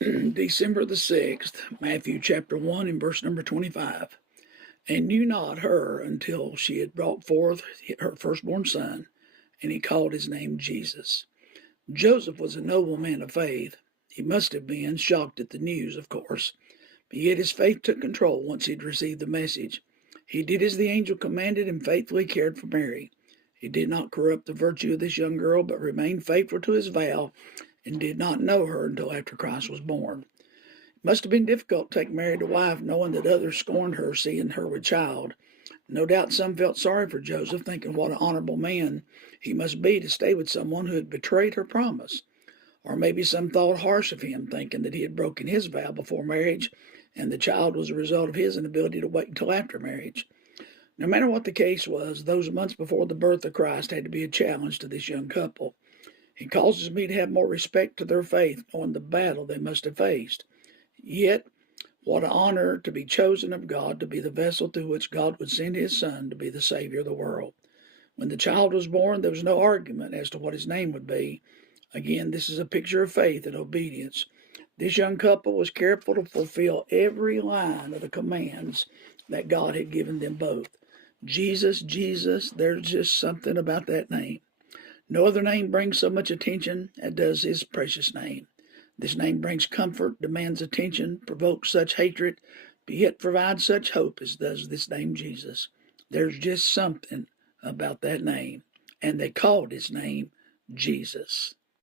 December the 6th, Matthew chapter 1 and verse number 25. And knew not her until she had brought forth her firstborn son, and he called his name Jesus. Joseph was a noble man of faith. He must have been shocked at the news, of course, but yet his faith took control once he'd received the message. He did as the angel commanded and faithfully cared for Mary. He did not corrupt the virtue of this young girl, but remained faithful to his vow and did not know her until after Christ was born. It must have been difficult to take Mary to wife, knowing that others scorned her, seeing her with child. No doubt some felt sorry for Joseph, thinking what an honorable man he must be to stay with someone who had betrayed her promise. Or maybe some thought harsh of him, thinking that he had broken his vow before marriage, and the child was a result of his inability to wait until after marriage. No matter what the case was, those months before the birth of Christ had to be a challenge to this young couple. It causes me to have more respect to their faith, knowing the battle they must have faced. Yet, what an honor to be chosen of God to be the vessel through which God would send his son to be the Savior of the world. When the child was born, there was no argument as to what his name would be. Again, this is a picture of faith and obedience. This young couple was careful to fulfill every line of the commands that God had given them both. Jesus, Jesus, there's just something about that name. No other name brings so much attention as does his precious name. This name brings comfort, demands attention, provokes such hatred, but yet provides such hope as does this name Jesus. There's just something about that name, and they called his name Jesus.